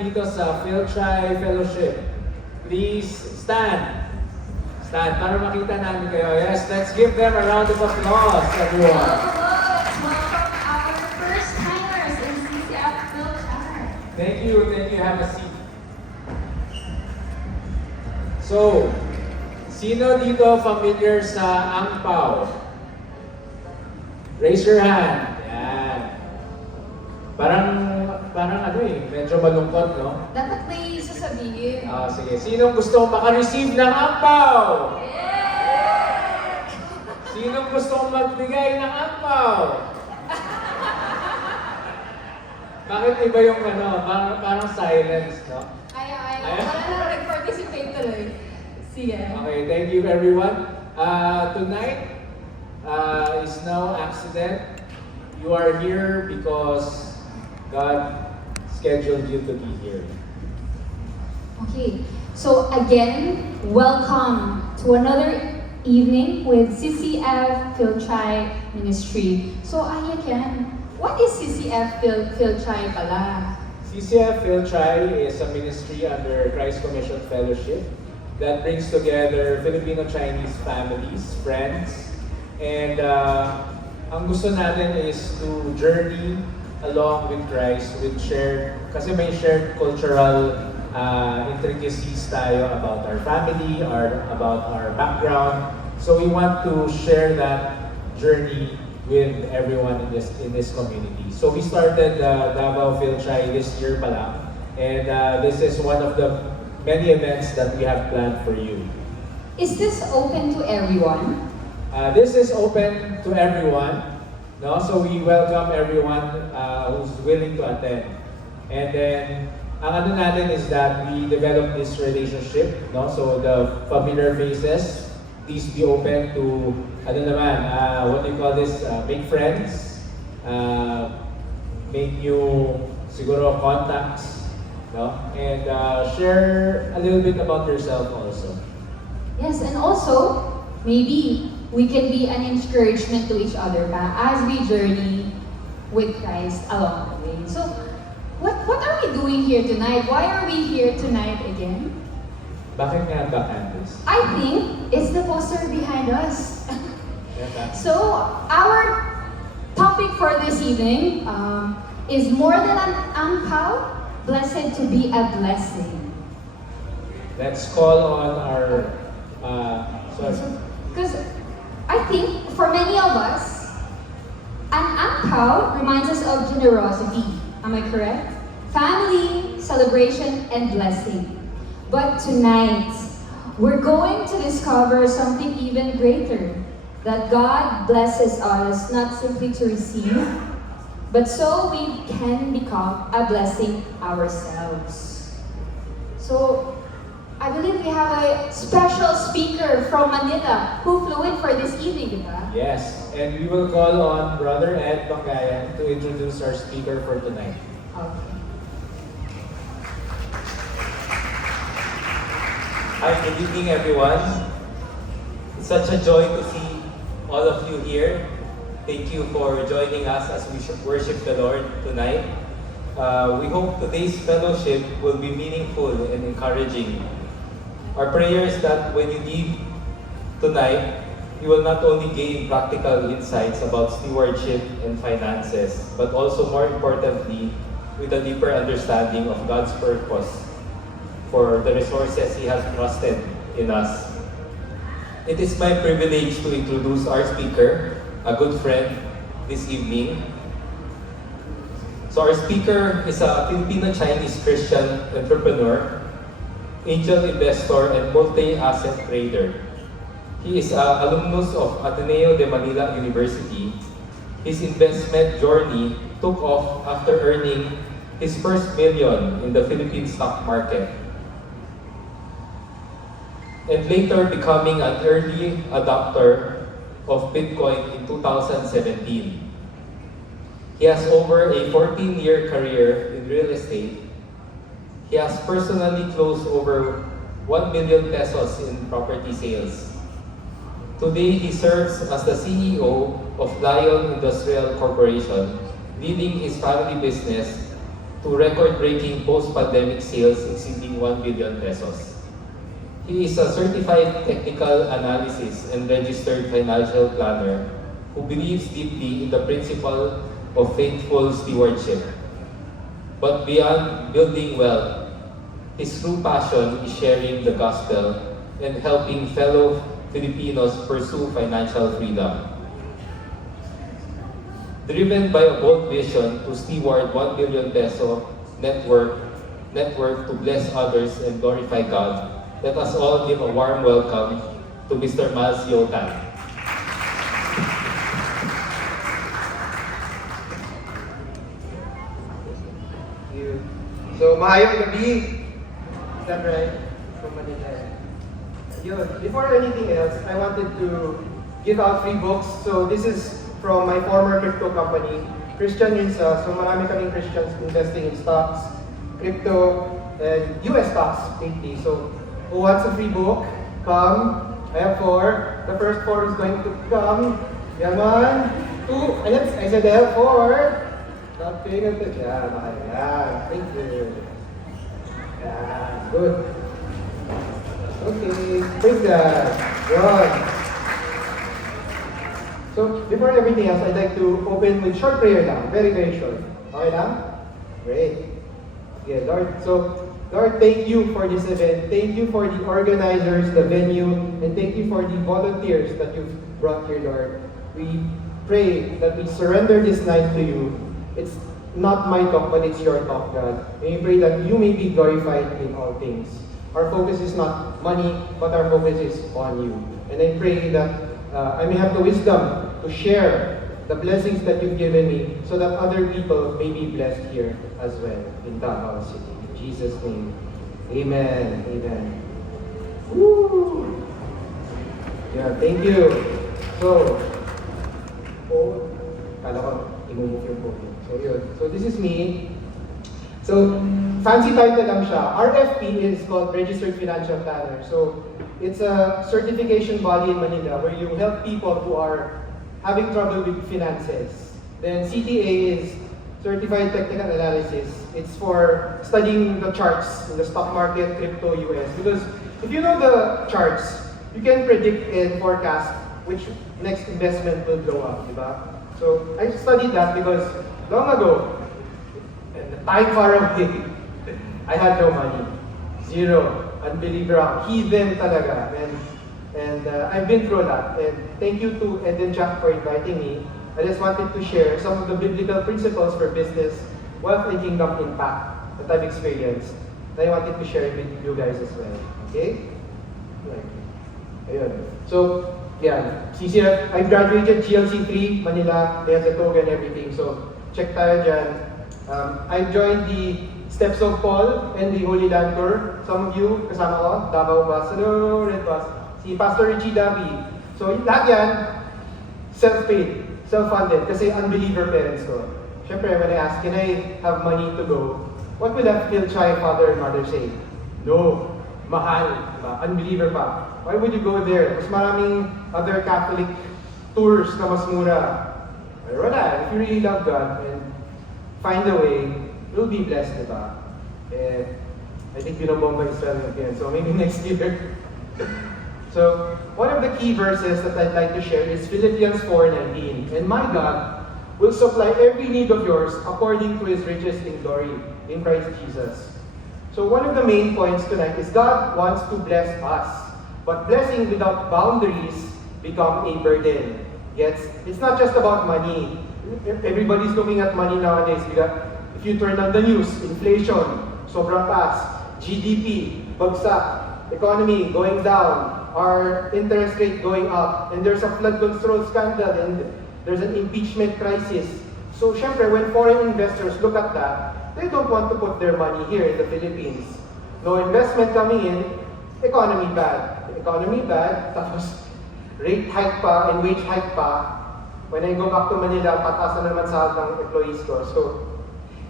dito sa Philtry Fellowship. Please stand. Stand para makita namin kayo. Yes, let's give them a round of applause, everyone. Welcome our first timers in CCF Philtry. Thank you. Have a seat. So, sino dito familiar sa Ang Pao? Raise your hand. Yan. Parang ano medyo malungkot, no? Dapat may sasabihin. Sige. Sinong gusto maka-receive ng Ang Pao? Sinong gusto magbigay ng Ang Pao? Bakit iba yung parang silence, no? Ayaw. Wala na nag-participate tuloy. Sige. Okay, thank you everyone. Tonight is no accident. You are here because God scheduled you to be here. Okay. So again, welcome to another evening with CCF Philtry Ministry. So again, what is CCF Philtry pala? CCF Philtry is a ministry under Christ Commission Fellowship that brings together Filipino-Chinese families, friends, and ang gusto natin is to journey along with Christ kasi may shared cultural intricacies tayo about our family, about our background. So we want to share that journey with everyone in this community. So we started Davao Philtry this year pala, and this is one of the many events that we have planned for you. Is this open to everyone? This is open to everyone, no? So we welcome everyone who's willing to attend. And then, ang natin is that we develop this relationship, no? So the familiar faces, please be open to, what do you call this? Make friends, make new, siguro, contacts, no? And share a little bit about yourself also. Yes, and also, maybe we can be an encouragement to each other as we journey with Christ along the way. So, what are we doing here tonight? Why are we here tonight again? Bakit nga ba, Candice? I think it's the poster behind us. Yeah, So, our topic for this evening is more than an angpao, blessed to be a blessing. let's call on our, Because I think for many of us, an angpao reminds us of generosity. Am I correct? Family, celebration, and blessing. But tonight, we're going to discover something even greater. That God blesses us not simply to receive, but so we can become a blessing ourselves. So, I believe we have a special speaker from Manila who flew in for this evening, diba? Yes, and we will call on Brother Ed Bangayan to introduce our speaker for tonight. Okay. Hi, good evening everyone. It's such a joy to see all of you here. Thank you for joining us as we worship the Lord tonight. We hope today's fellowship will be meaningful and encouraging. Our prayer is that when you leave tonight, you will not only gain practical insights about stewardship and finances, but also more importantly, with a deeper understanding of God's purpose for the resources He has trusted in us. It is my privilege to introduce our speaker, a good friend, this evening. So our speaker is a Filipino-Chinese Christian entrepreneur, angel investor, and multi-asset trader. He is an alumnus of Ateneo de Manila University. His investment journey took off after earning his first million in the Philippine stock market, and later becoming an early adopter of Bitcoin in 2017. He has over a 14-year career in real estate. He has personally closed over 1 million pesos in property sales. Today, he serves as the CEO of Lion Industrial Corporation, leading his family business to record-breaking post-pandemic sales exceeding 1 billion pesos. He is a certified technical analysis and registered financial planner who believes deeply in the principle of faithful stewardship. But beyond building wealth, his true passion is sharing the gospel and helping fellow Filipinos pursue financial freedom. Driven by a bold vision to steward 1 billion peso net worth to bless others and glorify God, let us all give a warm welcome to Mr. Miles Yotan. Thank you. So, mahayong gabi. Is that right? From Manila. Yun. Before anything else, I wanted to give out free books. So, this is from my former crypto company, Christian Rinsa. So, marami kaming Christians investing in stocks, crypto, and US stocks lately. So, who wants a free book? Come. I have 4. The first 4 is going to come. Yan, 1, 2. I said I have 4. Not paying attention. Yan. Thank you. Yan. Good. Okay. Praise God. Good. So, before everything else, I'd like to open with short prayer now. Very, very short. Okay lang? Great. Okay, Lord. So, Lord, thank you for this event. Thank you for the organizers, the venue, and thank you for the volunteers that you've brought here, Lord. We pray that we surrender this night to you. It's not my talk, but it's your talk, God. And we pray that you may be glorified in all things. Our focus is not money, but our focus is on you. And I pray that I may have the wisdom to share the blessings that you've given me so that other people may be blessed here as well in Davao City. In Jesus' name, amen. Amen. Woo! Yeah, thank you. So, kala ko, i-move yung podium. So, yun. So, this is me. So, fancy title lang siya. RFP is called Registered Financial Planner. So, it's a certification body in Manila where you help people who are having trouble with finances. Then CTA is Certified Technical Analysis. It's for studying the charts in the stock market, crypto, US. Because if you know the charts, you can predict and forecast which next investment will blow up, diba? So I studied that because long ago, and time far away, I had no money. Zero. Unbeliever ako. Heathen talaga. And I've been through that. And thank you to Ed and Jack for inviting me. I just wanted to share some of the biblical principles for business, wealth, and kingdom impact that I've experienced. And I wanted to share it with you guys as well. Okay? Ayun. So, yeah. CCF, I graduated GLC 3, Manila. They have the toga and everything. So, check tayo dyan. I joined the Steps of Paul and the Holy Land Tour. Some of you, kasama ko, Davao Bus, hello, Red Bus, si Pastor Richie Davi. So, lahat yan, self-paid, self-funded, kasi unbeliever parents ko. Siyempre, when I ask, can I have money to go? What will that still shy father and mother say? No, mahal, diba? Unbeliever pa. Why would you go there? Mas maraming other Catholic tours na mas mura. Pero wala, if you really love God and find a way, you'll be blessed, diba? And I think binobomba Israel again, so maybe next year. So, one of the key verses that I'd like to share is Philippians 4:19. And my God will supply every need of yours according to His riches in glory in Christ Jesus. So, one of the main points tonight is God wants to bless us. But blessing without boundaries become a burden. It's not just about money. Everybody's looking at money nowadays. If you turn on the news, inflation, sobrang taas, GDP, bagsak, economy going down, our interest rate going up, and there's a flood control scandal, and there's an impeachment crisis. So, syempre, when foreign investors look at that, they don't want to put their money here in the Philippines. No investment coming in, economy bad. Economy bad, tapos rate hike pa and wage hike pa. When I go back to Manila, pataas na naman sahod ng employees ko. So,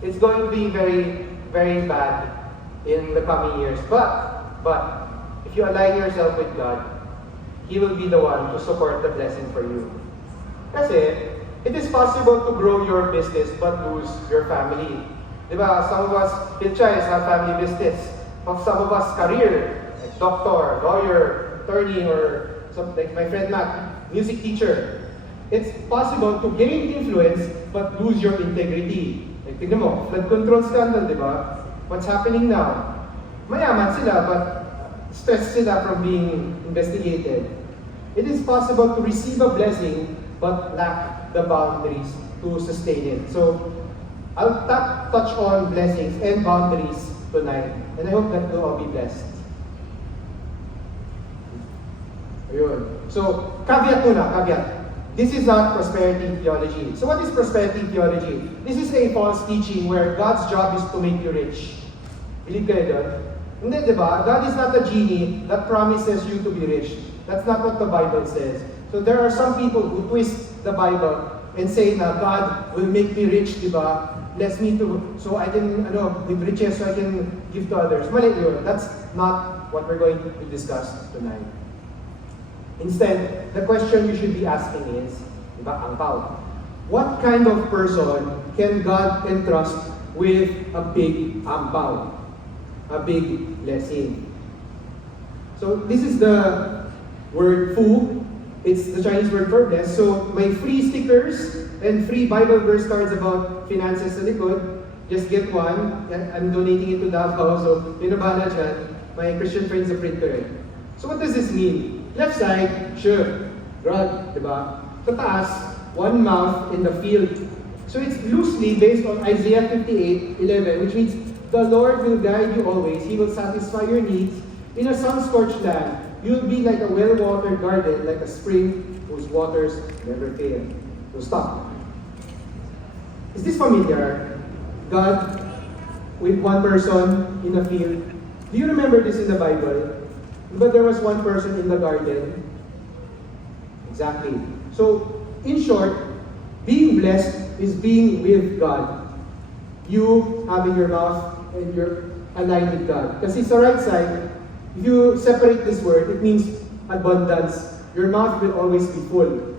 it's going to be very, very bad in the coming years. But, if you align yourself with God, He will be the one to support the blessing for you. Kasi, it is possible to grow your business but lose your family. Diba? Some of us, Pilchais, have family business. Some of us, career, like doctor, lawyer, attorney, or some, like my friend Matt, music teacher. It's possible to gain influence but lose your integrity. Like, tignan mo, flood control scandal, diba? What's happening now? Mayaman sila, but stressed sila from being investigated. It is possible to receive a blessing but lack the boundaries to sustain it. So, I'll touch on blessings and boundaries tonight. And I hope that we'll all be blessed. Ayun. So, caveat muna, caveat. This is not prosperity theology. So what is prosperity theology? This is a false teaching where God's job is to make you rich. Believe kayo doon? Hindi, di ba? God is not a genie that promises you to be rich. That's not what the Bible says. So there are some people who twist the Bible and say na God will make me rich, di ba? Bless me to, so I can, with riches so I can give to others. Mali yun. That's not what we're going to discuss tonight. Instead, the question you should be asking is, di ba, angpaw, what kind of person can God entrust with a big angpaw? A big blessing? So this is the word fu. It's the Chinese word for bless. So my free stickers and free Bible verse cards about finances sa likod, just get one. I'm donating it to Davao, so pinabala dyan. My Christian friends are printer. So what does this mean? Left side, sure, God, diba? Sa taas, one mouth in the field. So it's loosely based on Isaiah 58:11, which means the Lord will guide you always. He will satisfy your needs. In a sun-scorched land, you'll be like a well-watered garden, like a spring whose waters never fail. So stop. Is this familiar? God with one person in a field. Do you remember this in the Bible? But there was one person in the garden. Exactly. So, in short, being blessed is being with God. You having your mouth and you're aligned with God. Kasi sa right side, if you separate this word, it means abundance. Your mouth will always be full.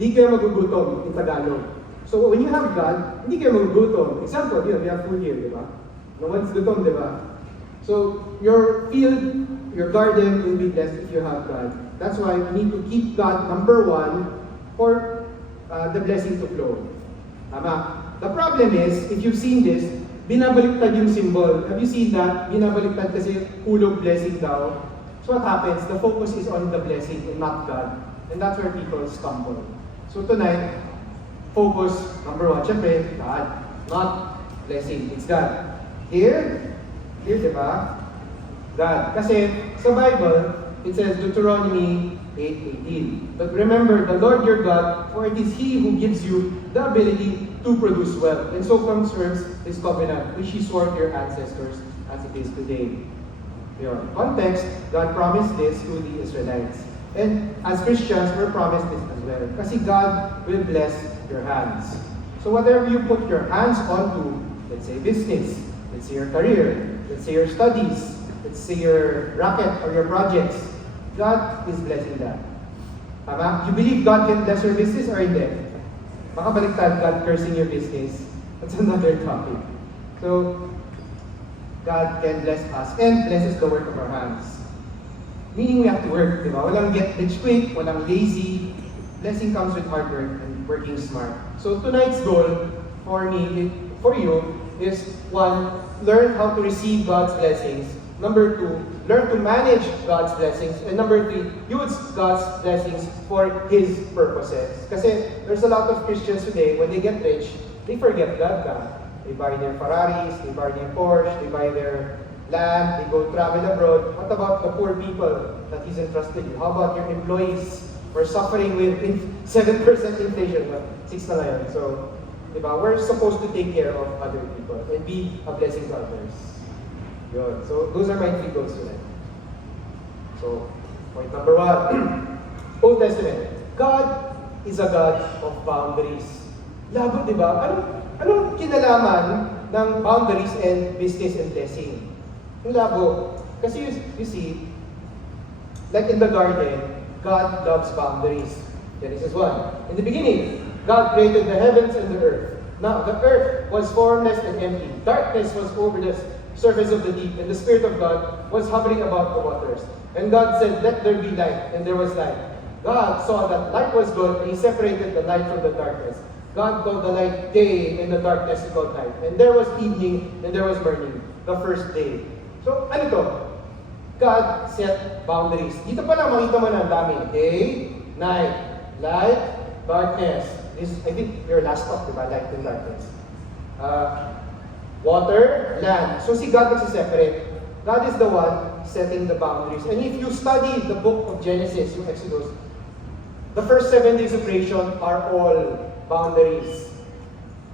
Di kayo magugutom in Tagalog. So when you have God, hindi kayo magugutom. Example, we have food here, di ba? No one's gutom, di ba? So your field, your garden will be blessed if you have God. That's why we need to keep God number one for the blessing to flow. Tama? The problem is, if you've seen this, binabaliktad yung symbol. Have you seen that? Binabaliktad kasi hulog blessing daw. So what happens? The focus is on the blessing and not God. And that's where people stumble. So tonight, focus, number one, syempre, God. Not blessing. It's God. Here, diba? God. Kasi sa Bible, it says Deuteronomy 8:18. But remember, the Lord your God, for it is He who gives you the ability to produce wealth. And so concerns His covenant, which He swore to your ancestors as it is today. Your context, God promised this to the Israelites. And as Christians, we're promised this as well. Kasi God will bless your hands. So whatever you put your hands onto, let's say business, let's say your career, let's say your studies, let's say your racket or your projects, God is blessing that. Tama? You believe God can bless your business or hindi? Baka baliktad, God cursing your business. That's another topic. So, God can bless us and blesses the work of our hands. Meaning we have to work, di ba? Walang get rich quick, walang lazy. Blessing comes with hard work and working smart. So tonight's goal for me, for you, is one, learn how to receive God's blessings. Number two, learn to manage God's blessings. And number three, use God's blessings for His purposes. Kasi there's a lot of Christians today, when they get rich, they forget God. They buy their Ferraris, they buy their Porsche, they buy their land, they go travel abroad. What about the poor people that He's entrusted you? How about your employees who are suffering with 7% inflation? But 6 na lang. So, diba? We're supposed to take care of other people and be a blessing to others. Yun. So, those are my 3 goals tonight. So, point number 1. Old Testament. God is a God of boundaries. Labo, di ba? Anong kinalaman ng boundaries and business and blessing? Yung labo. Kasi you see, like in the garden, God loves boundaries. Genesis 1. In the beginning, God created the heavens and the earth. Now the earth was formless and empty. Darkness was over the surface of the deep, and the Spirit of God was hovering about the waters. And God said, "Let there be light," and there was light. God saw that light was good, and He separated the light from the darkness. God called the light day, and the darkness He called night. And there was evening, and there was morning, the first day. So, ano to? God set boundaries. Dito pa lang makita mo na ang dami. Day, night, light, darkness. This, I think, your last talk, diba? Light and darkness. Water, land. So si God nagsiseparate. God is the one setting the boundaries. And if you study the book of Genesis, yung Exodus, the first 7 days of creation are all boundaries.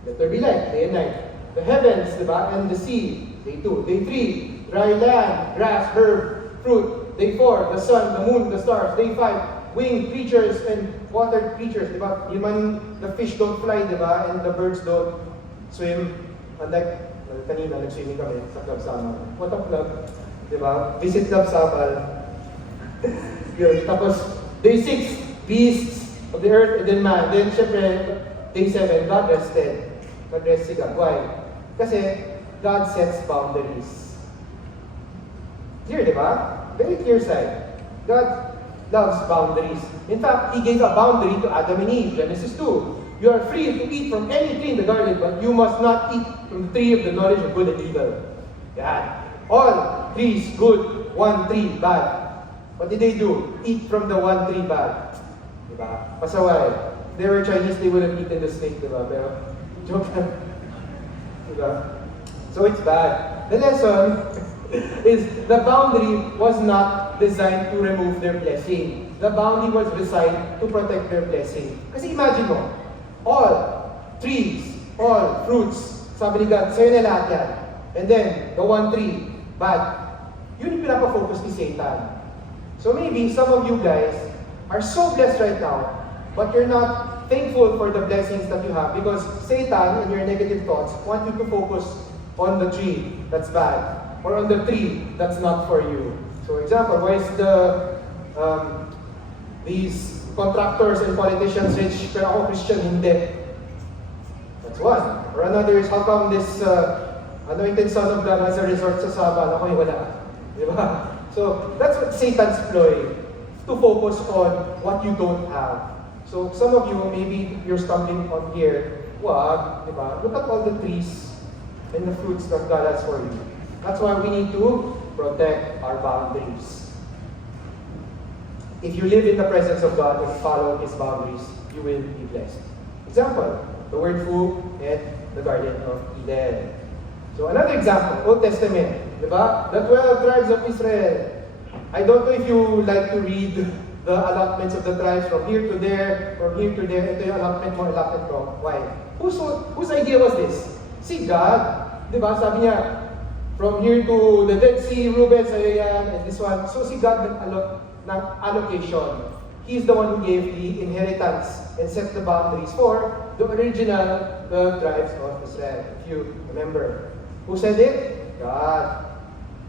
Let there be light, day and night. The heavens, diba? And the sea, day 2. Day 3, dry land, grass, herb, fruit. Day 4, the sun, the moon, the stars. Day 5, winged creatures and water creatures, diba? Yung man, the fish don't fly, diba? And the birds don't swim. Unlike, kanina, nag-swimming kami sa Club Samal. What a plug, diba? Visit Club Samal. Yun. Tapos, day 6, beasts of the earth and then man. Then, syempre, day 7, God rested. God-rest si God. Why? Kasi, God sets boundaries. Clear, diba? Very clear side. God loves boundaries. In fact, He gave a boundary to Adam and Eve. Genesis 2. You are free to eat from any tree in the garden, but you must not eat from the tree of the knowledge of good and evil. Yan. All trees good, one tree bad. What did they do? Eat from the one tree bad. Diba? Pasaway. If they were Chinese, they would have eaten the snake, diba? Pero, joke lang. Diba? So it's bad. The lesson is the boundary was not designed to remove their blessing. The boundary was designed to protect their blessing. Kasi imagine mo, all trees, all fruits, sabi ni God, sa'yo na lahat yan. And then, the one tree, bad. Yun yung pinapafocus ni Satan. So maybe some of you guys are so blessed right now, but you're not thankful for the blessings that you have because Satan and your negative thoughts want you to focus on the tree that's bad or on the tree that's not for you. So example, why is these contractors and politicians rich pero ako Christian hindi? That's one. Or another is how come this anointed son of God has a resort sa Sabah, ako yung wala. Diba? So that's what Satan's ploy, to focus on what you don't have. So some of you, maybe you're stumbling on here, wag, diba? Look at all the trees and the fruits that God has for you. That's why we need to protect our boundaries. If you live in the presence of God and follow His boundaries, you will be blessed. Example, the word fu at the Garden of Eden. So another example, Old Testament, diba? The 12 tribes of Israel. I don't know if you like to read the allotments of the tribes from here to there, from here to there. Ito yung allotment mo, allotment ko. Why? Whose idea was this? Si God. Diba? Sabi niya, from here to the Dead Sea, Reuben, sa'yo yan, and this one. So si God ng allocation. He's the one who gave the inheritance and set the boundaries for the original 12 tribes of Israel. If you remember. Who said it? God.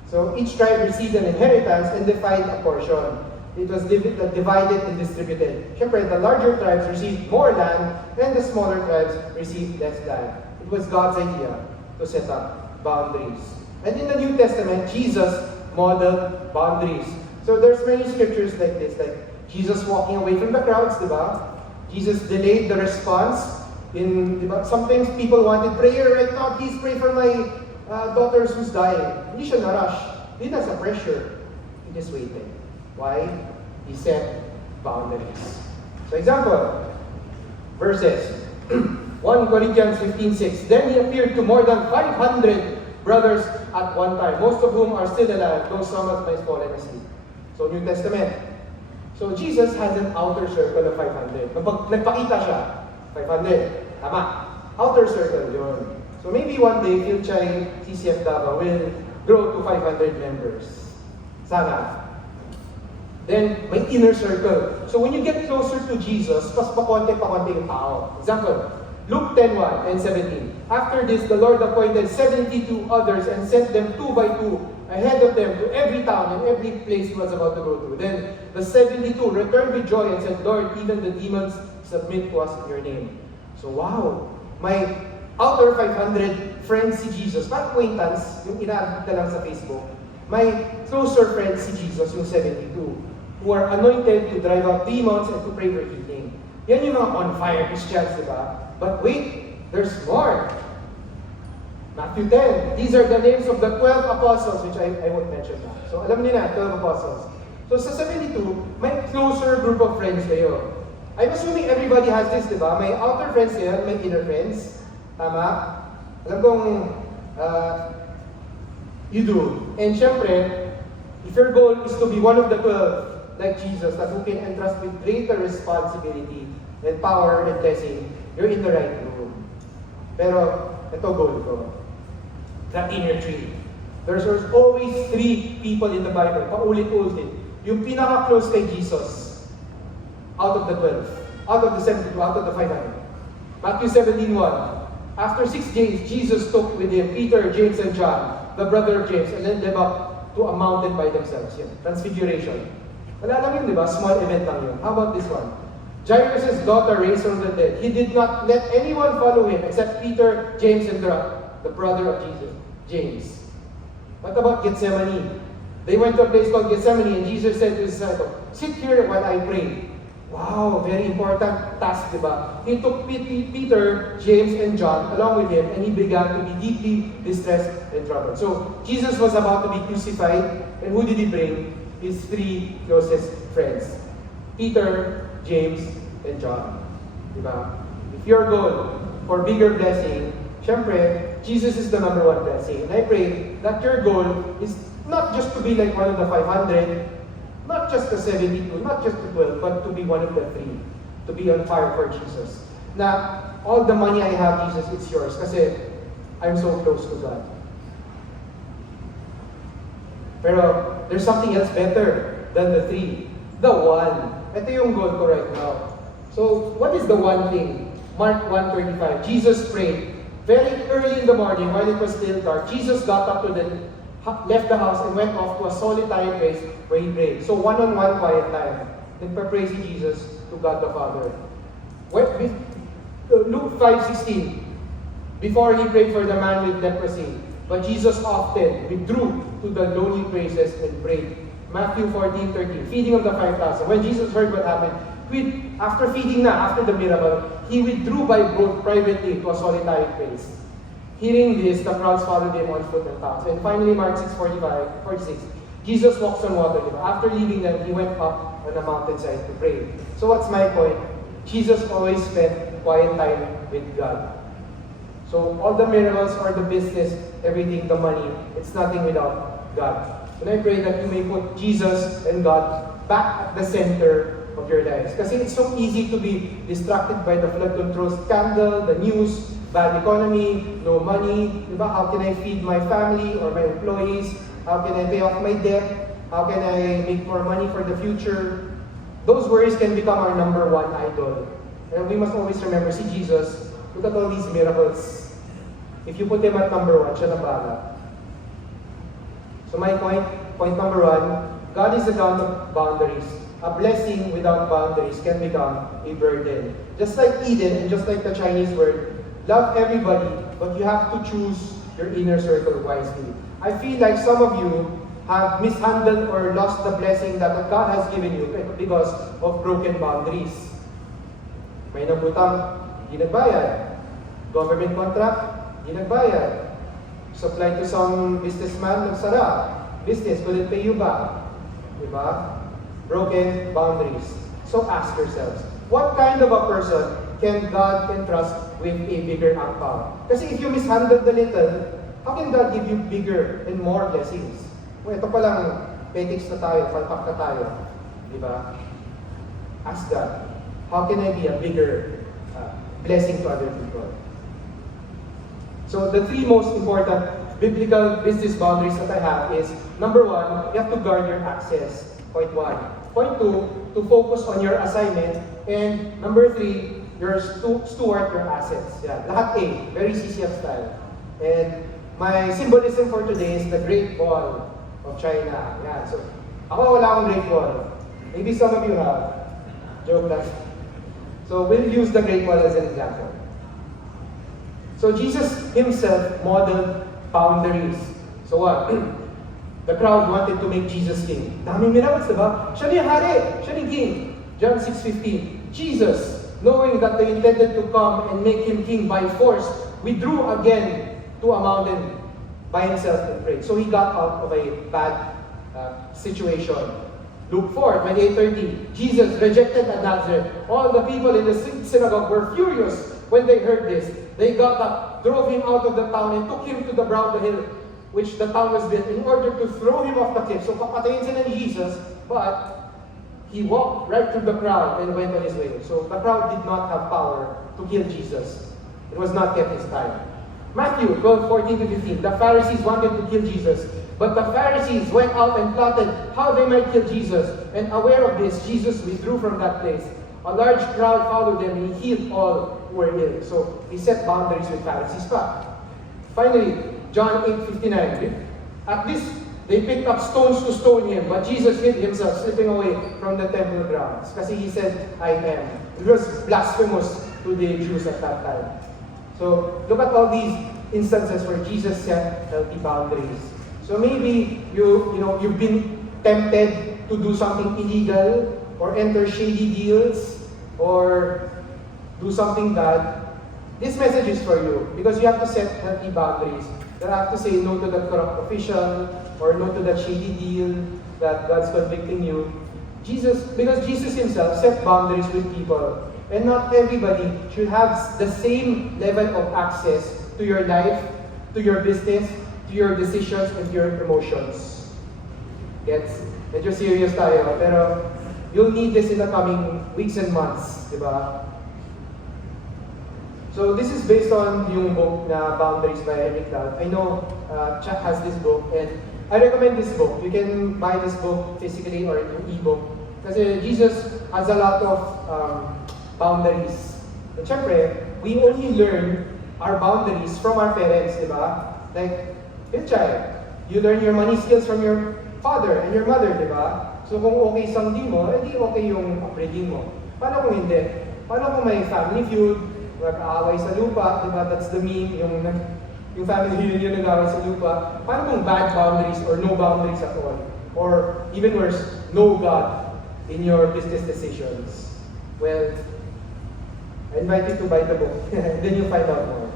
So each tribe received an inheritance and defined a portion. It was divided and distributed. Siyempre, the larger tribes received more land and the smaller tribes received less land. It was God's idea to set up boundaries. And in the New Testament, Jesus modeled boundaries. So there's many scriptures like this, like Jesus walking away from the crowds, diba? Jesus delayed the response. Diba? Sometimes people wanted prayer right now. Please pray for my daughters who's dying. Hindi siya na-rush. Hindi na sa pressure. He just waited. Why? He set boundaries. So example, verses. 1 Corinthians 15:6. Then He appeared to more than 500 brothers at one time, most of whom are still alive, though some have fallen asleep. So New Testament. So Jesus has an outer circle of 500. Nagpakita siya, 500. Tama. Outer circle yun. So maybe one day, Philchay CCF Davao will grow to 500 members. Sana. Then, may inner circle. So when you get closer to Jesus, mas pakonti yung tao. Example, Luke 10:1 and 17. After this, the Lord appointed 72 others and sent them 2 by 2 ahead of them to every town and every place He was about to go to. Then the 72 returned with joy and said, Lord, even the demons submit to us in Your name. So wow, may outer 500 friends si Jesus, parang acquaintance, yung ina-add ka lang sa Facebook, may closer friends si Jesus, yung 72, who are anointed to drive out demons and to pray for healing. Yan yung mga on-fire Christians, di ba? But wait, there's more. Matthew 10, these are the names of the 12 apostles, which I won't mention now. So alam niyo na, 12 apostles. So sa 72, may closer group of friends kayo. I'm assuming everybody has this, di ba? May outer friends kayo, may inner friends. Tama? Alam kong you do. And syempre, if your goal is to be one of the 12, like Jesus, that who can entrust with greater responsibility and power and blessing, you're in the right room. Pero, ito goal ko. The inner tree. There's always 3 people in the Bible, paulit-ulit. Yung pinaka-close kay Jesus, out of the 12, out of the 72, out of the 500. Matthew 17:1. After 6 days, Jesus took with him Peter, James, and John, the brother of James, and led them up to a mountain by themselves. Yan, Transfiguration. Wala lang yun, di ba? Small event lang yun. How about this one? Jairus' daughter raised from the dead. He did not let anyone follow him except Peter, James, and the brother of Jesus, James. What about Gethsemane? They went to a place called Gethsemane, and Jesus said to his disciples, "Sit here while I pray." Wow, very important task, di ba? He took Peter, James, and John along with him, and he began to be deeply distressed and troubled. So, Jesus was about to be crucified, and who did he bring? His 3 closest friends. Peter, James, and John. Di ba? If your goal for bigger blessing, syempre, Jesus is the number 1 blessing. And I pray that your goal is not just to be like one of the 500, not just the 72, not just the 12, but to be one of the 3. To be on fire for Jesus. Na all the money I have, Jesus, it's yours. Kasi I'm so close to God. Pero there's something else better than the 3. The 1. Ito yung goal ko right now. So what is the one thing? Mark 1:35. Jesus prayed. Very early in the morning, while it was still dark, Jesus got up left the house and went off to a solitary place where he prayed. So one-on-one quiet time. Nagpa-pray si Jesus to God the Father. Luke 5:16. Before he prayed for the man with leprosy, but Jesus often withdrew to the lonely places and prayed. Matthew 14:13. Feeding of the 5,000. When Jesus heard what happened, after feeding after the miracle, he withdrew by boat privately to a solitary place. Hearing this, the crowds followed him on foot and towns. And finally, Mark 6:46. Jesus walks on water. After leaving them, he went up on a mountainside to pray. So what's my point? Jesus always spent quiet time with God. So all the miracles or the business, everything, the money, it's nothing without God. And I pray that you may put Jesus and God back at the center of your lives. Kasi it's so easy to be distracted by the flood control scandal, the news, bad economy, no money, diba? How can I feed my family or my employees? How can I pay off my debt? How can I make more money for the future? Those worries can become our number 1 idol. And we must always remember, see Jesus, look at all these miracles. If you put him at number 1, siya na bahala. So my point number 1, God is a God of boundaries. A blessing without boundaries can become a burden. Just like Eden and just like the Chinese word, love everybody, but you have to choose your inner circle wisely. I feel like some of you have mishandled or lost the blessing that God has given you because of broken boundaries. May nabutang, di nagbayad. Government contract, di nagbayad. Supply to some businessman, nagsara. Business couldn't pay you back. Diba? Broken boundaries. So ask yourselves, what kind of a person can God entrust with a bigger angpao? Kasi if you mishandle the little, how can God give you bigger and more blessings? Well, ito pa lang, petics na tayo, palpak na tayo. Diba? Ask God, how can I be a bigger blessing to other people? So the 3 most important biblical business boundaries that I have is, number 1, you have to guard your access. Point 1. Point 2, to focus on your assignment. And number 3, your steward your assets. Yeah, lahat A, very CCF style. And my symbolism for today is the Great Wall of China. Yeah, so ako wala akong Great Wall. Maybe some of you have. Joke lang. So we'll use the Great Wall as an example. So Jesus himself modeled boundaries. So what? The crowd wanted to make Jesus king. Daming miracles, diba? Siya na yung hari, siya na yung king. John 6:15. Jesus, knowing that they intended to come and make him king by force, withdrew again to a mountain by himself and prayed. So he got out of a bad situation. Luke 4:28-30. Jesus rejected at Nazareth. All the people in the synagogue were furious when they heard this. They got up, drove him out of the town, and took him to the brow of the hill which the town was built, in order to throw him off the cliff. So papatayin sila ni Jesus, but he walked right through the crowd and went on his way. So the crowd did not have power to kill Jesus. It was not yet his time. Matthew 12:14-15. The Pharisees wanted to kill Jesus, but the Pharisees went out and plotted how they might kill Jesus. And aware of this, Jesus withdrew from that place. A large crowd followed them, and he healed all who were ill. So he set boundaries with Pharisees pa. Finally, John 8:59. At this, they picked up stones to stone him, but Jesus hid himself, slipping away from the temple grounds. Kasi he said, I am. It was blasphemous to the Jews at that time. So look at all these instances where Jesus set healthy boundaries. So maybe you've been tempted to do something illegal, or enter shady deals, or do something bad. This message is for you, because you have to set healthy boundaries. You have to say no to that corrupt official, or no to that shady deal that God's convicting you. Because Jesus himself set boundaries with people. And not everybody should have the same level of access to your life, to your business, to your decisions, and your emotions. Gets? Medyo serious tayo, pero you'll need this in the coming weeks and months, di ba? So this is based on yung book na Boundaries by Henry Cloud. I know Chuck has this book, and I recommend this book. You can buy this book physically or in e-book. Kasi Jesus has a lot of boundaries. And syempre, we only learn our boundaries from our parents, di ba? Like, your child, you learn your money skills from your father and your mother, di ba? So kung okay samdi mo, edi okay yung upbringing mo. Paano kung hindi? Paano kung may family feud, nag-aaway sa lupa, di ba? That's the meme, yung family reunion nag-aaway sa lupa. Paano kung bad boundaries or no boundaries at all? Or even worse, no God in your business decisions? Well, I invite you to buy the book, and then you'll find out more.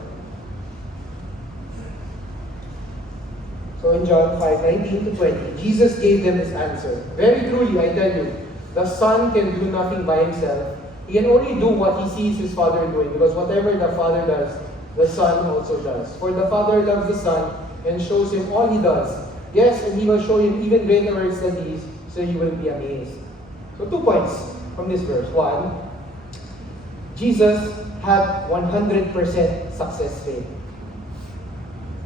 So in John 5:19-20, Jesus gave them this answer. Very truly, I tell you, the Son can do nothing by himself. He can only do what he sees his Father doing, because whatever the Father does, the Son also does. For the Father loves the Son and shows him all he does. Yes, and he will show him even greater works than these, so you will be amazed. So 2 points from this verse. 1, Jesus had 100% success rate.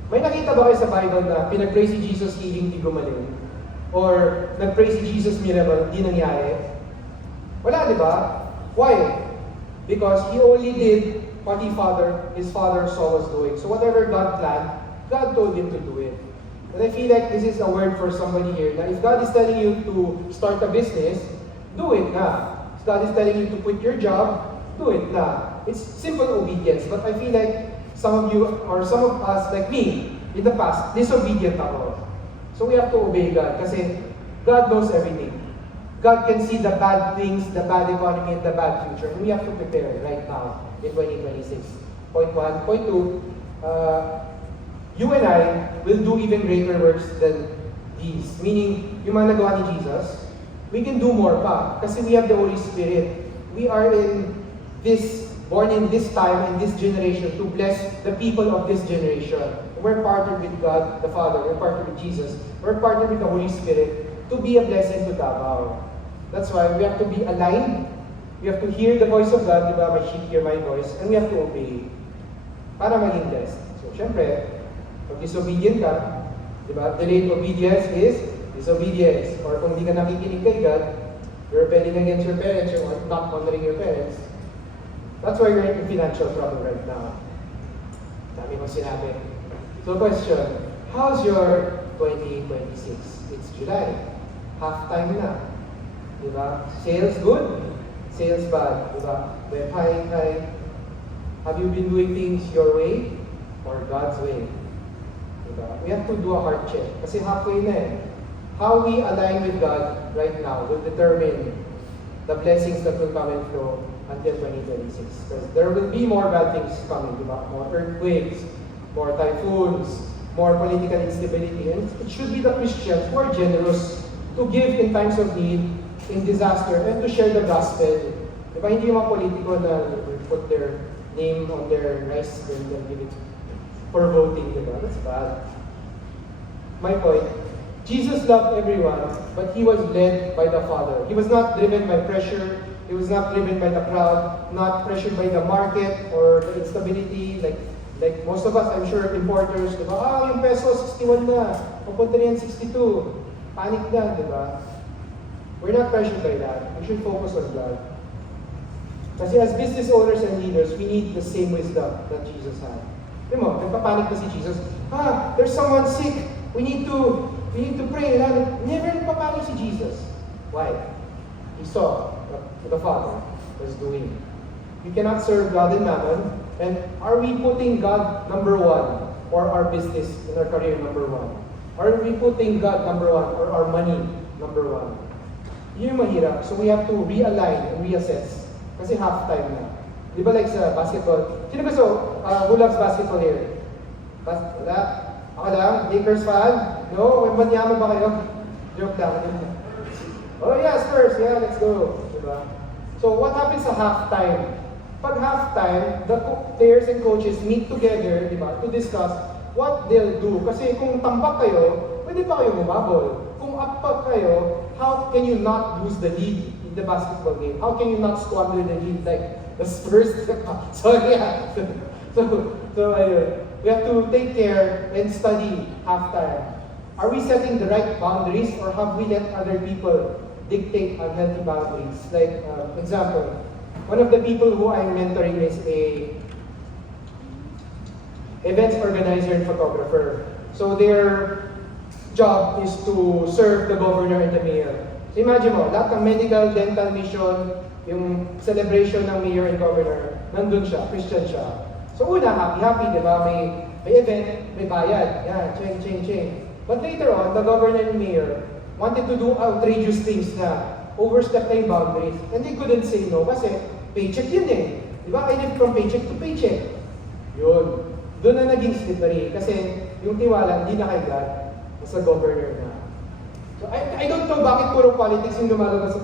May nakita ba kayo sa Bible na pinag-pray si Jesus healing, di gumaling? Or nag-pray si Jesus miracle, di nangyari? Wala, di ba? Why? Because he only did what his father saw us doing. So whatever God planned, God told him to do it. And I feel like this is a word for somebody here. Now, if God is telling you to start a business, do it na. If God is telling you to quit your job, do it na. It's simple obedience. But I feel like some of you, or some of us, like me, in the past, disobedient ako. So we have to obey God, kasi God knows everything. God can see the bad things, the bad economy, and the bad future. And we have to prepare right now in 2026. Point 1. Point 2, you and I will do even greater works than these. Meaning, yung mga nagawa ni Jesus, we can do more pa. Kasi we have the Holy Spirit. We are born in this time, in this generation, to bless the people of this generation. We're partnered with God, the Father. We're partnered with Jesus. We're partnered with the Holy Spirit to be a blessing to Davao. That's why we have to be aligned. We have to hear the voice of God, di ba? My sheep hear my voice. And we have to obey para maging blessed. So, syempre, pag disobedient ka, di ba? Delayed obedience is disobedience. Or kung di ka nakikinig kay God, you're rebelling against your parents, you're not honoring your parents. That's why you're in financial trouble right now. Dami mong sinabi. So question, how's your 2026? It's July. Half-time na. Diba? Sales good? Sales bad? Diba? Web high. Have you been doing things your way? or God's way? Diba? We have to do a heart check. Kasi halfway na eh. How we align with God right now will determine the blessings that will come and flow until 2026. Because there will be more bad things coming, diba? More earthquakes, more typhoons, more political instability. And it should be the Christians who are generous to give in times of need, in disaster, and to share the gospel. Diba? Hindi yung mga politiko na will put their name on their rice and then give it for voting. Diba? That's bad. My point, Jesus loved everyone, but He was led by the Father. He was not driven by pressure. He was not driven by the crowd, not pressured by the market or the instability. Like most of us, I'm sure, importers, diba? Yung peso, 61 na. Papunta na yan, 62. Panic na, diba? We're not pressured by that. We should focus on God. Kasi as business owners and leaders, we need the same wisdom that Jesus had. Diba mo, nagpapanik na si Jesus, there's someone sick. We need to pray. Never nagpapanik si Jesus. Why? He saw what the Father was doing. We cannot serve God and mammon. And are we putting God number one or our business and our career number one? Are we putting God number one or our money number one? Yun yung mahirap. So we have to realign and reassess. Kasi half-time na. Di ba like sa basketball? Sino ba who loves basketball here? Wala? Ako lang? Lakers fan? No? Manyaman ba kayo? Joke lang. Oh yeah, Spurs. Yeah, let's go. Diba? So what happens sa halftime? Pag halftime, the players and coaches meet together, diba, to discuss what they'll do. Kasi kung tambak kayo, pwede pa kayo bumabol. Kung up pa kayo, how can you not lose the lead in the basketball game? How can you not squander the lead like the Spurs? So yeah. So ayun. We have to take care and study halftime. Are we setting the right boundaries or have we let other people dictate unhealthy boundaries? Like, example, one of the people who I'm mentoring is a events organizer and photographer. So their job is to serve the governor and the mayor. So imagine mo, lahat ng medical, dental mission, yung celebration ng mayor and governor, nandun siya, Christian siya. So una, happy, di ba? May event, may bayad. Yan, ching. But later on, the governor and mayor wanted to do outrageous things na overstep na yung boundaries. And they couldn't say no kasi paycheck yun eh. Di ba? I live from paycheck to paycheck. Yun. Doon na naging slippery kasi yung tiwala hindi na kay God, sa governor na. So I don't know bakit puro politics yung lumalabas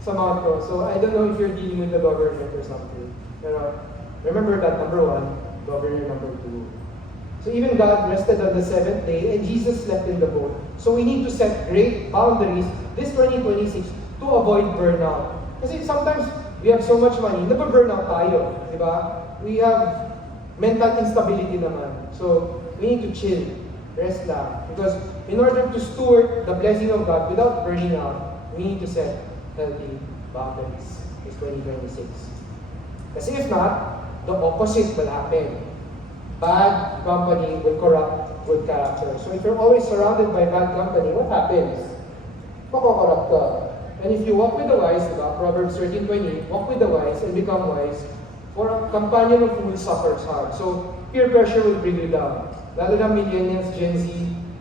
sa mouth ko. So I don't know if you're dealing with the government or something. Pero remember that number one, governor number two. So even God rested on the seventh day and Jesus slept in the boat. So we need to set great boundaries this 2026 to avoid burnout. Kasi sometimes we have so much money, nababurnout tayo, di ba? We have mental instability naman. So we need to chill, rest lang. Because in order to steward the blessing of God without burning out, we need to set healthy boundaries this 2026. Kasi if not, the opposite will happen. Bad company will corrupt good character. So if you're always surrounded by bad company, what happens? Makokorrupt ka. And if you walk with the wise, diba? Proverbs 13:20, walk with the wise and become wise, for a companion of fools suffers hard. So peer pressure will bring you down. Lalo na millennials, Gen Z,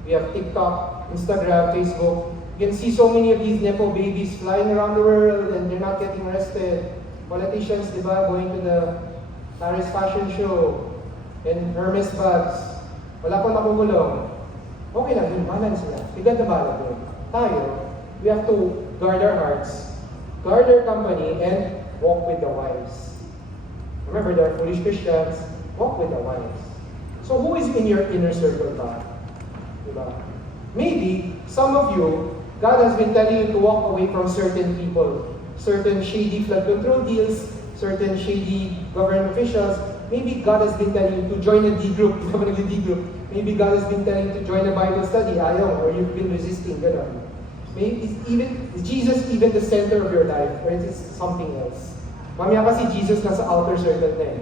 we have TikTok, Instagram, Facebook. You can see so many of these Nepo babies flying around the world and they're not getting arrested. Politicians, diba, going to the Paris fashion show and Hermes bags. Wala pa nakukulong. Okay lang yun, balance sila. Bigyan na balance yun. Tayo, we have to guard our hearts, guard our company, and walk with the wise. Remember, there are foolish Christians, walk with the wise. So who is in your inner circle ba? Diba? Maybe, some of you, God has been telling you to walk away from certain people, certain shady flood control deals, certain shady government officials. Maybe God has been telling you to join a D group, D group. Maybe God has been telling you to join a Bible study, ayaw, or you've been resisting, gano'n. Maybe is Jesus even the center of your life, or is it something else? Mamaya kasi Jesus nasa outer circle na eh.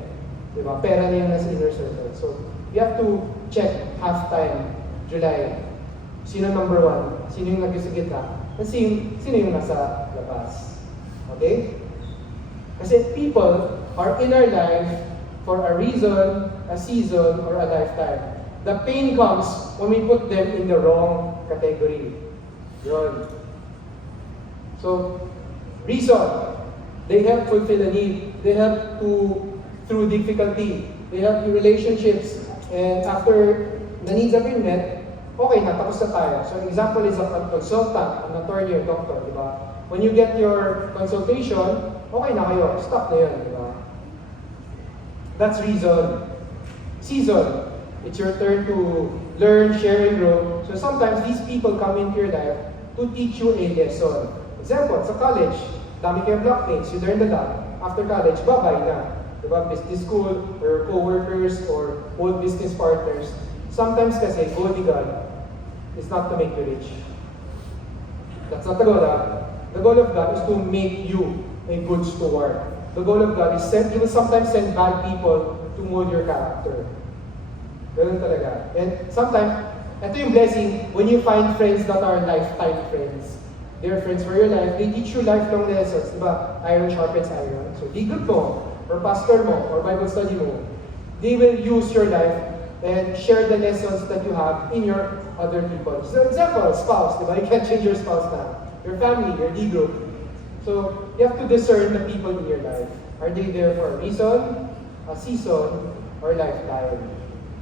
Diba? Pera na yung nasa inner circle. So, you have to check halftime, July. Sino number one? Sino yung nag-isa gitna? At sino yung nasa labas? Okay? Kasi people are in our life for a reason, a season, or a lifetime. The pain comes when we put them in the wrong category. Yun. So, reason. They help fulfill a need. They help through difficulty. They help in relationships. And after the needs have been met, okay na, tapos na tayo. So, an example is a consultant, an attorney or doctor, di ba? When you get your consultation, okay na kayo. Stop na yun, di ba? That's reason. Season. It's your turn to learn, share, and grow. So sometimes these people come into your life to teach you a lesson. Example, sa college, dami kayo blockmates, you learn the lot. After college, bye-bye na. Diba? Business school, or co-workers, or old business partners. Sometimes kasi, goal ni God is not to make you rich. That's not the goal, ha? The goal of God is to make you a good steward. The goal of God is He will sometimes send bad people to mold your character. Ganun talaga. And sometimes, ito yung blessing when you find friends that are lifetime friends. They're friends for your life. They teach you lifelong lessons. Diba? Iron sharpens iron. So, legal mo, or pastor mo, or Bible study mo, they will use your life and share the lessons that you have in your other people. So, example, spouse. Diba? You can't change your spouse now. Your family, your D group. So, you have to discern the people in your life. Are they there for a reason, a season, or lifetime?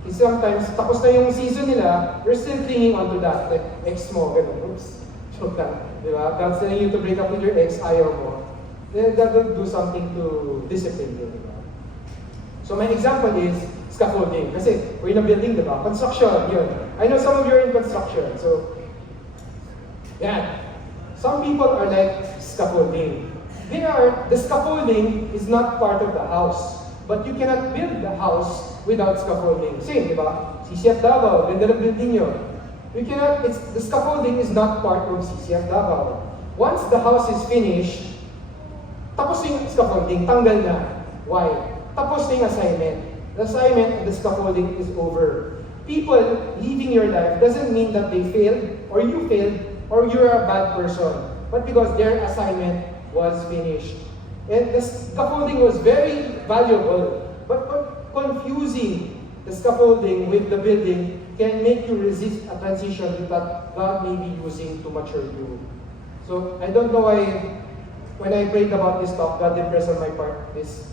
Kasi sometimes, tapos na yung season nila, you're still clinging onto that. Like, ex mo, gano'n. Oops. Joke lang. Di ba? God's telling you to break up with your ex, ayaw mo. Then God will do something to discipline you. Diba? So my example is scaffolding. Kasi we're in a building, di ba? Construction, yun. I know some of you are in construction. So, yan. Some people are like scaffolding. The scaffolding is not part of the house. But you cannot build the house without scaffolding. Same, di ba? CCF Davao, ganda ng building nyo. The scaffolding is not part of CCF Davao. Once the house is finished, tapos yung scaffolding, tanggal na. Why? Tapos na yung assignment. The assignment of the scaffolding is over. People leaving your life doesn't mean that they failed, or you failed, or you're a bad person. But because their assignment was finished. And the scaffolding was very valuable, but confusing the scaffolding with the building can make you resist a transition that God may be using to mature you. So I don't know why, when I prayed about this talk, God impressed on my part this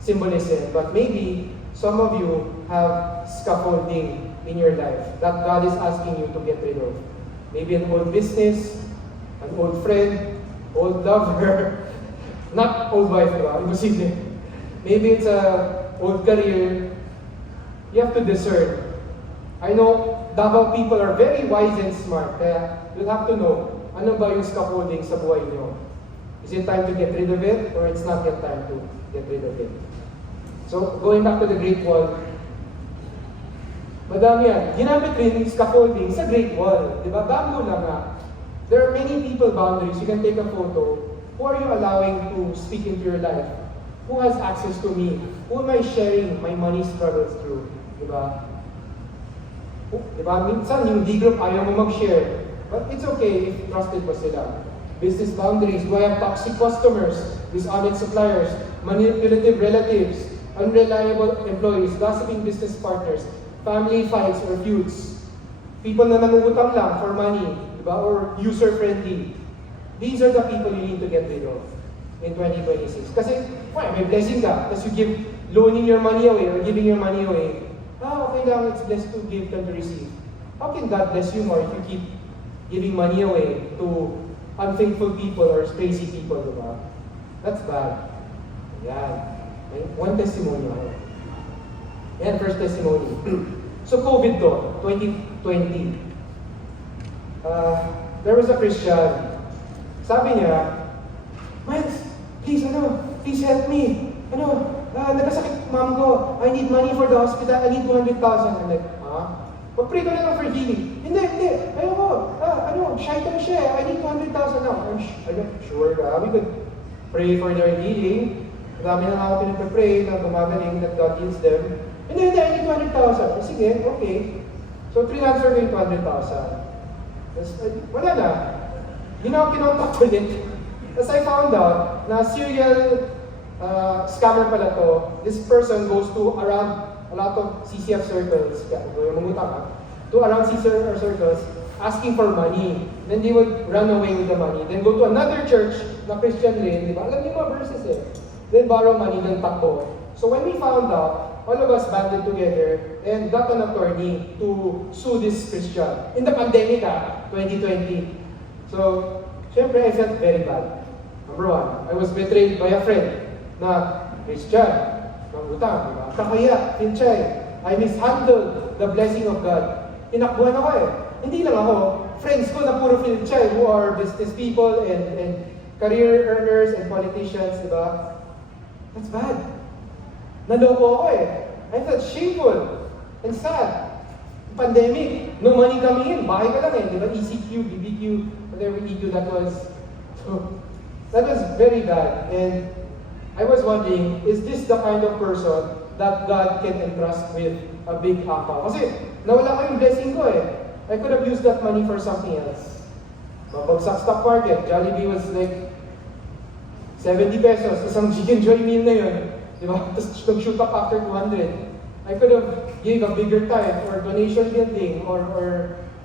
symbolism, but maybe some of you have scaffolding in your life that God is asking you to get rid of. Maybe an old business, an old friend, old lover, not old wife, diba? Imposible. Maybe it's a old career. You have to discern. I know Davao people are very wise and smart, kaya you'll have to know, ano ba yung scaffolding sa buhay niyo? Is it time to get rid of it, or it's not yet time to get rid of it? So, going back to the Great Wall, madami yan. Ginamit rin yung scaffolding sa Great Wall. Diba? Bamboo lang nga. There are many people boundaries. You can take a photo. Who are you allowing to speak into your life? Who has access to me? Who am I sharing my money struggles through? Diba? Diba? Minsan yung D-group ayaw mo mag-share. But it's okay if trusted pa sila. Business boundaries. Do I have toxic customers? Dishonest suppliers? Manipulative relatives? Unreliable employees? Gossiping business partners? Family fights or feuds? People na nangungutang lang for money? Diba? Or user-friendly? These are the people you need to get rid of in 2026. Kasi, may blessing ka. Kasi you give, loaning your money away or giving your money away. Okay lang, it's blessed to give than to receive. How can God bless you more if you keep giving money away to unfaithful people or crazy people, diba? That's bad. Yan. One testimony ako. Yan, first testimony. So, COVID to, 2020. There was a Christian. Sabi niya, Miles, please help me. Nagkasakit mom ko. I need money for the hospital. I need 200,000. I'm like, Pag-pray ka na lang for healing. Hindi. Ayoko. Shy lang siya. I need 200,000 now. I'm sure ka. We could pray for their healing. Marami na ako pinag-pray na gumagaling, that God heals them. Hindi. I need 200,000. Sige, okay. So, transfer ko yung 200,000. Wala na. Hindi na ako kinontak ulit. As I found out na serial scammer pala to, this person goes to around a lot of CCF circles, to around CCF circles, asking for money. Then they would run away with the money. Then go to another church na Christian rin, di ba? Alam niyo mga verses eh. Then borrow money, then takbo. So when we found out, all of us banded together and got an attorney to sue this Christian. In the pandemic 2020. So, syempre I felt very bad. Number one, I was betrayed by a friend na Christian, ng utang, di ba? Kakaya, pinchay, I mishandled the blessing of God. Inakbuhan ako eh. Hindi lang ako, friends ko na puro pinchay who are business people and career earners and politicians, di ba? That's bad. Naloko ako eh. I felt shameful and sad. Pandemic, no money coming in, bahay ka lang eh, di ba? ECQ, BBQ, whatever EQ that was. So, that was very bad. And I was wondering, is this the kind of person that God can entrust with a big akaw? Kasi nawala ko yung blessing ko eh. I could have used that money for something else. Mabagsak stock market, Jollibee was like 70 pesos, isang chicken joy meal na yun. Di ba? Tapos nag-shoot up after 200. I could have gave a bigger tithe or donation building or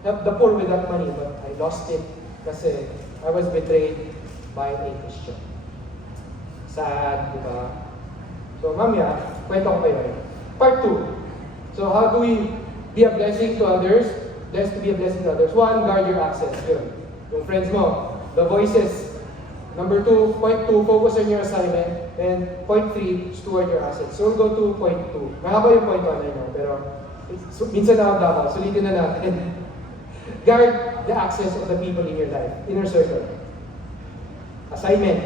help the poor with that money, but I lost it kasi I was betrayed by a Christian. Sad, di ba? So mamaya, kwento ko kayo. Part 2. So how do we be a blessing to others? There's to be a blessing to others. 1, guard your access. Yun. Yung friends mo, the voices. Number 2, point 2, focus on your assignment. And point 3, steward your assets. So we'll go to point 2. Mahaba yung point 1 na yun, pero minsan na ako, sulitin na natin. Guard the access of the people in your life, inner circle. Assignment.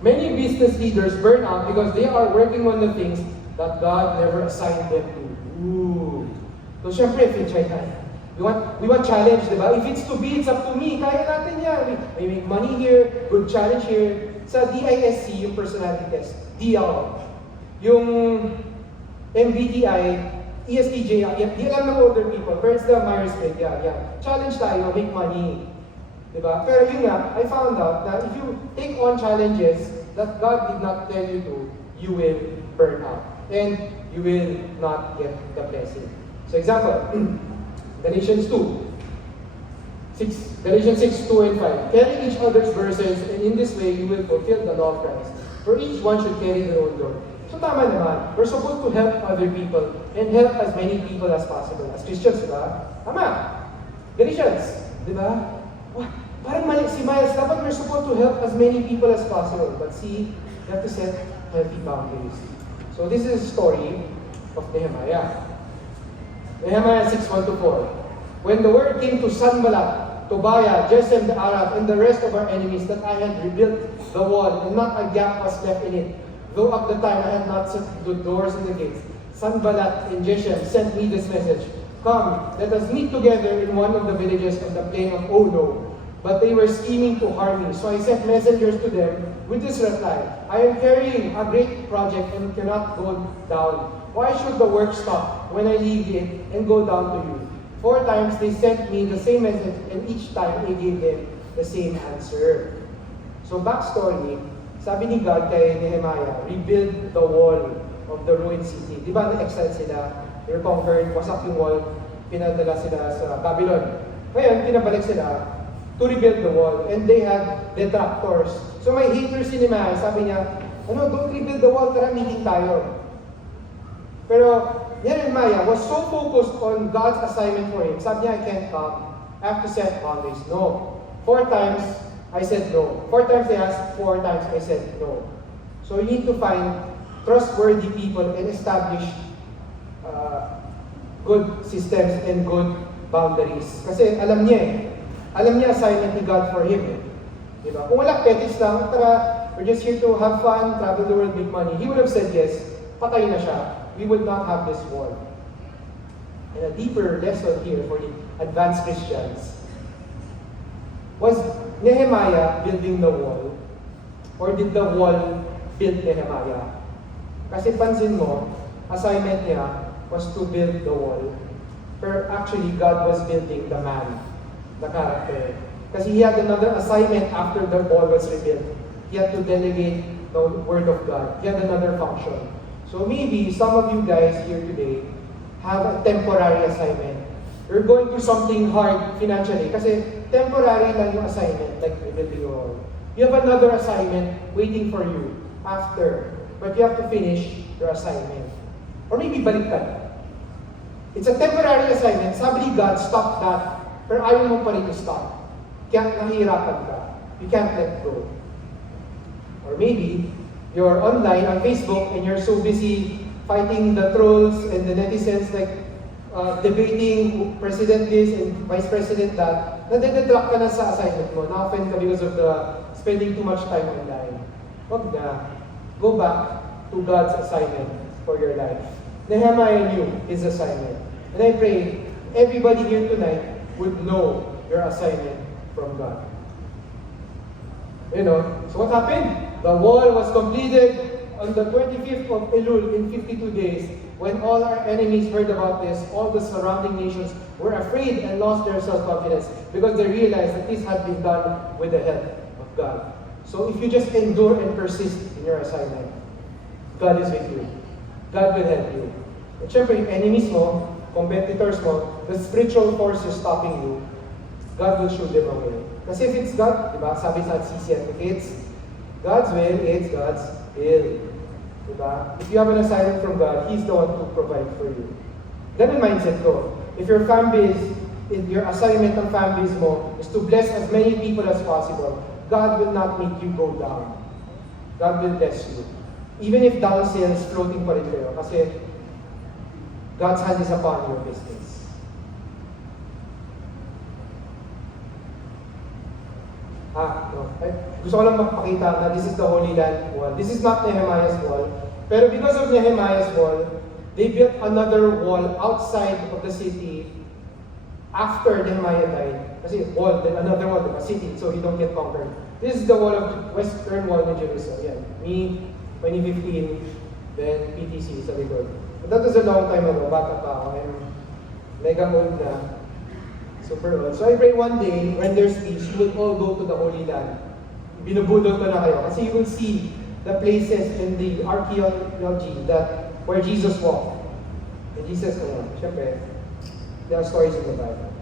Many business leaders burn out because they are working on the things that God never assigned them to. Ooh. So syempre, fitchay tayo. We want challenge, di ba? If it's to be, it's up to me. Kaya natin yan. We make money here, good challenge here. Sa DISC, yung personality test, DL. Yung MBTI, ESTJ, di alam ng older people, pero it's the Myers-Briggs, yeah. Challenge tayo, make money. Di ba? Pero yun nga, I found out that if you take on challenges that God did not tell you to, you will burn out. And you will not get the blessing. So example, Galatians 6, 2 and 5. Carry each other's verses, and in this way you will fulfill the law of Christ. For each one should carry their own load. So tama naman. We're supposed to help other people and help as many people as possible. As Christians, di ba? Tama. Galatians, di ba? Parang mali si Miles. Dapat we're supposed to help as many people as possible. But see, you have to set healthy boundaries. So this is a story of Nehemiah. Nehemiah 6:1-4. When the word came to Sanballat, Tobiah, Geshem the Arab, and the rest of our enemies that I had rebuilt the wall, and not a gap was left in it, though at the time I had not set the doors and the gates, Sanballat and Geshem sent me this message: Come, let us meet together in one of the villages of the plain of Ono. But they were scheming to harm me, so I sent messengers to them with this reply: I am carrying a great project and cannot go down. Why should the work stop when I leave it and go down to you? 4 times they sent me the same message, and each time I gave them the same answer. So backstory, sabi ni God kay Nehemiah, rebuild the wall of the ruined city. Di ba na-exile sila? They were conquered, wasak yung wall, pinadala sila sa Babylon. Ngayon, pinabalik sila to rebuild the wall, and they had detractors. So may haters si Nehemiah, sabi niya, don't rebuild the wall, tara meeting tayo. Pero Nehemiah was so focused on God's assignment for him. Sabi niya, I can't come. I have to set boundaries. No. 4 times, I said no. 4 times they asked, 4 times I said no. So you need to find trustworthy people and establish good systems and good boundaries. Kasi alam niya assignment ni God for him. Diba? Kung wala, fetish lang, tara, we're just here to have fun, travel the world, make money. He would have said yes. Patay na siya. We would not have this wall. And a deeper lesson here for the advanced Christians was Nehemiah building the wall, or did the wall build Nehemiah? Kasi pansin mo, assignment niya was to build the wall. Pero actually, God was building the man, the character. Kasi he had another assignment after the wall was rebuilt. He had to delegate the word of God. He had another function. So maybe some of you guys here today have a temporary assignment. You're going through something hard financially kasi temporary lang yung assignment, like rebuilding your wall. You have another assignment waiting for you after, but you have to finish your assignment. Or maybe baliktad. It's a temporary assignment. Sabi ni God, stop that. Pero ayaw mo pa rin to stop. Kaya nahihirapan ka. You can't let go. Or maybe, you're online on Facebook and you're so busy fighting the trolls and the netizens, like debating President this and Vice President that, nade-detract ka na sa assignment mo. Na-offend ka because of the spending too much time online. Wag na. Go back to God's assignment for your life. Nehemiah knew his assignment. And I pray everybody here tonight would know your assignment from God. You know, so what happened? The wall was completed on the 25th of Elul in 52 days. When all our enemies heard about this, all the surrounding nations were afraid and lost their self-confidence because they realized that this had been done with the help of God. So if you just endure and persist in your assignment, God is with you. God will help you. At syempre, yung enemies mo, competitors mo, the spiritual forces stopping you, God will show them away. Kasi if it's God, diba, sabi sa CCF, if it's God's will, it's God's will. Diba? If you have an assignment from God, He's the one to provide for you. Ganun mindset ko. If your fan base, if your assignment ng fan base mo is to bless as many people as possible, God will not make you go down. God will bless you. Even if down sales, floating pa rin kayo. Kasi God's hand is upon your business. No. Gusto ko lang makapakita na this is the Holy Land wall. This is not Nehemiah's wall. Pero because of Nehemiah's wall, they built another wall outside of the city after Nehemiah died. Kasi wall, then another wall, the city, so you don't get conquered. This is the wall of western wall in Jerusalem. Yan. Me, 2015, then PTC sa likod. But that was a long time ago, bata pa ako. I'm mega old na. Super old. So I pray one day, when there's peace, you will all go to the Holy Land. Binubudol ko na kayo. Kasi you will see the places in the archaeology that where Jesus walked. And Jesus, syempre, there are stories in the Bible.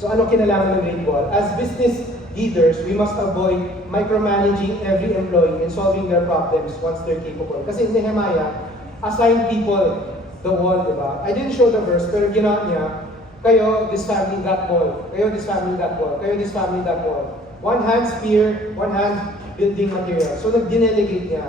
So ano kinalaman ng Great Wall? As business leaders, we must avoid micromanaging every employee and solving their problems once they're capable. Kasi Nehemiah assigned people the wall, diba? I didn't show the verse, pero ginawa niya, kayo, this family, that wall. Kayo, this family, that wall. Kayo, this family, that wall. One hand spear, one hand building material. So nag-delegate niya.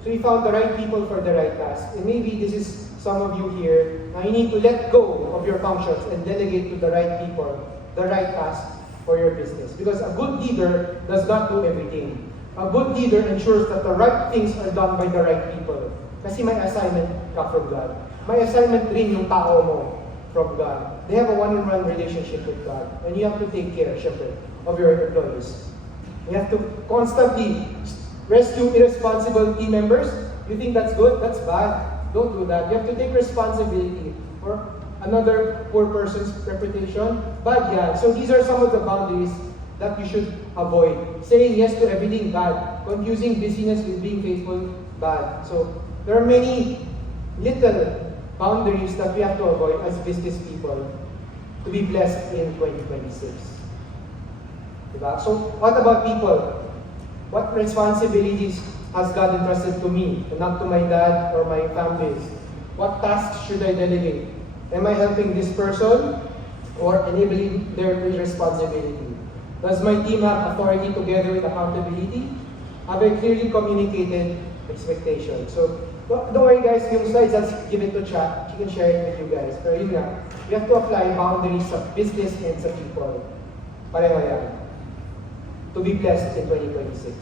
So he found the right people for the right task. And maybe this is some of you here, now you need to let go of your functions and delegate to the right people, the right task for your business. Because a good leader does not do everything. A good leader ensures that the right things are done by the right people. Kasi may assignment ka from God. May assignment rin yung tao mo from God. They have a one-on-one relationship with God. And you have to take care, syempre, of your employees. You have to constantly rescue irresponsible team members. You think that's good? That's bad. Don't do that. You have to take responsibility for another poor person's reputation. Bad yan. So these are some of the boundaries that you should avoid. Saying yes to everything, bad. Confusing busyness with being faithful, bad. So there are many little boundaries that we have to avoid as business people to be blessed in 2026. Diba? So what about people? What responsibilities has God entrusted to me and not to my dad or my family? What tasks should I delegate? Am I helping this person or enabling their responsibility? Does my team have authority together with accountability? Have I clearly communicated expectations? So don't worry guys, yung slides, let's give it to chat. You can share it with you guys. Pero yun nga, you have to apply boundaries sa business and sa people. Pareho yan. To be blessed in 2026.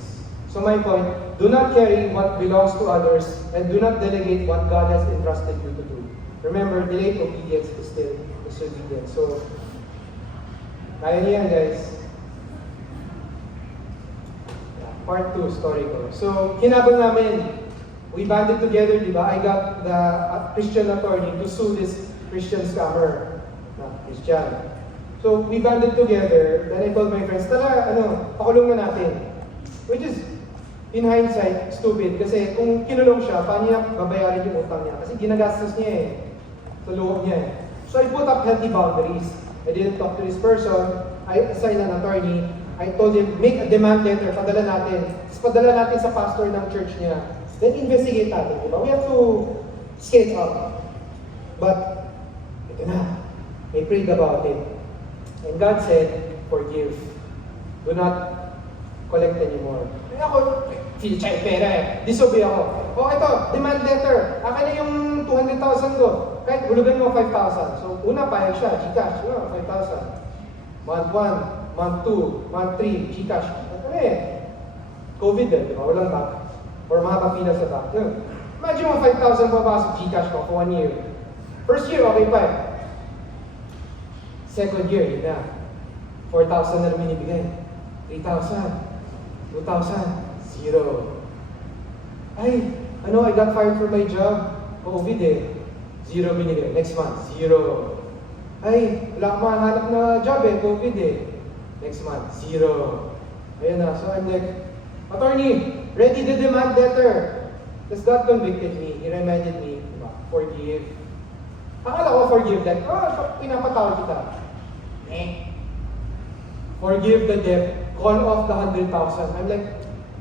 So my point, do not carry what belongs to others and do not delegate what God has entrusted you to do. Remember, delayed obedience is still disobedience. So, kaya niya guys. Part 2, story ko. So, hinabang namin, we banded together, di ba? I got the Christian attorney to sue this Christian scammer. Christian. So, we banded together. Then I told my friends, tara, pakulong na natin. Which is in hindsight, stupid. Kasi kung kinulong siya, paano niya babayaran yung utang niya? Kasi ginagastos niya eh. Sa loob niya eh. So I put up healthy boundaries. I didn't talk to this person. I assigned an attorney. I told him, make a demand letter, padala natin. Tapos padala natin sa pastor ng church niya. Then investigate natin, di ba? We have to skate out. But, ito na. I prayed about it. And God said, forgive. Do not collect anymore. Kaya ako, feel check pera eh. Disobey ako. O ito, demand letter. Akin na yung 200,000 ko. Kahit hulugan mo 5,000. So, una payag siya, Gcash. 5,000. Month 1, month 2, month 3, Gcash. Ano eh? COVID eh, di ba? Walang bank. Or mahaba pila sa bank. Yun. Imagine mo 5,000 papasok Gcash ko for 1 year. First year, okay pa eh. Second year, yun na. 4,000 na binibigay. 3,000. 2,000. Zero. Ay, ano, I got fired from my job. COVID eh. Zero binigay. Next month, zero. Ay, wala akong mahanap na job eh. COVID eh. Next month, zero. Ayan na. So I'm like, attorney, ready the demand letter. Tapos God convicted me. He reminded me, diba, forgive. Akala ko forgive. Like, pinapatawad kita. Forgive the debt. Call off the 100,000. I'm like,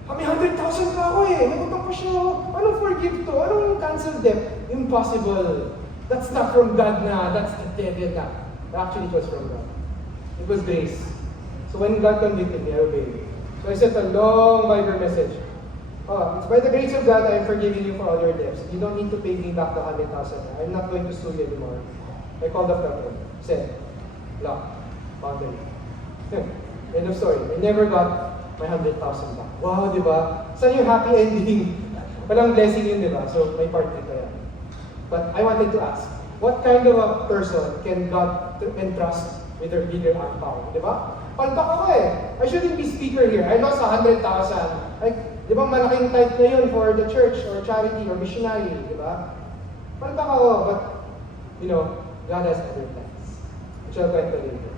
may 100,000 ka ako eh. May utang pa siya. Anong forgive to? Anong cancel debt? Impossible. That's not from God na. That's the devil na. Actually, it was from God. It was grace. So when God convicted me, I obeyed. So I sent a long Bible message. Oh, it's by the grace of God, I am forgiving you for all your debts. You don't need to pay me back the 100,000. I'm not going to sue you anymore. I called up that one. Said, lock, boundary. End of story. I never got my 100,000 back. Wow, di ba? Saan yung happy ending? Walang blessing yun, di ba? So, may part dito yan. But I wanted to ask, what kind of a person can God entrust with their bigger power? Di ba? Palpak ako eh. I shouldn't be speaker here. I lost 100,000. Like, di ba malaking tithe na yun for the church or charity or missionary, di ba? Palpak ako, but, you know, God has other plans. Which I'll quite later.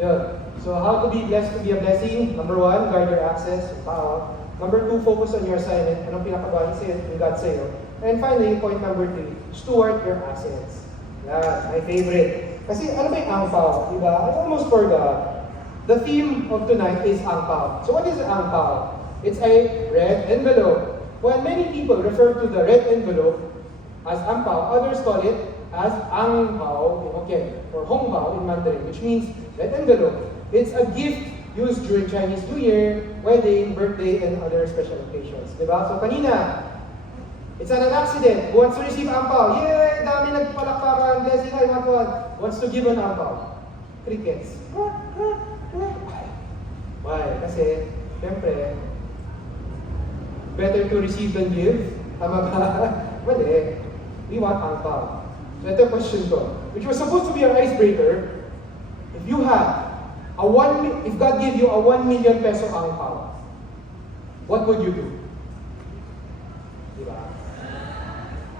Yeah. So how to be blessed to be a blessing? Number 1, guard your access, power. Number 2, focus on your assignment. Anong pinapagawa ng God sa'yo? And finally, point number 3, steward your assets. Yeah, my favorite. Kasi ano ba yung angpao? Diba? I almost forgot. The theme of tonight is angpao. So what is angpao? It's a red envelope. While many people refer to the red envelope as angpao, others call it as angpao in Hokkien or hongbao in Mandarin, which means red envelope. It's a gift used during Chinese New Year, wedding, birthday, and other special occasions. Diba? So kanina, it's not an accident. Who wants to receive angpao? Yay! Dami nagpalakpakan. Blessing, I want one. Wants to give an angpao? Crickets. Why? Kasi, syempre, better to receive than give. Tama ba? Mali. We want angpao. So ito question ko, which was supposed to be an icebreaker. If you had if God gave you a 1 million peso angpao, what would you do? Diba?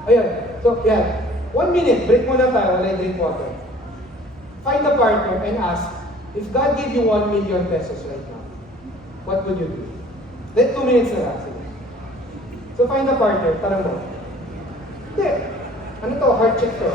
Ayan. So, yeah. 1 minute. Break muna tayo while I drink water. Find a partner and ask, if God gave you 1 million pesos right now, what would you do? Then 2 minutes na lang. Sige. So, find a partner. Tanong mo. Hindi. Ano to? Heart check to.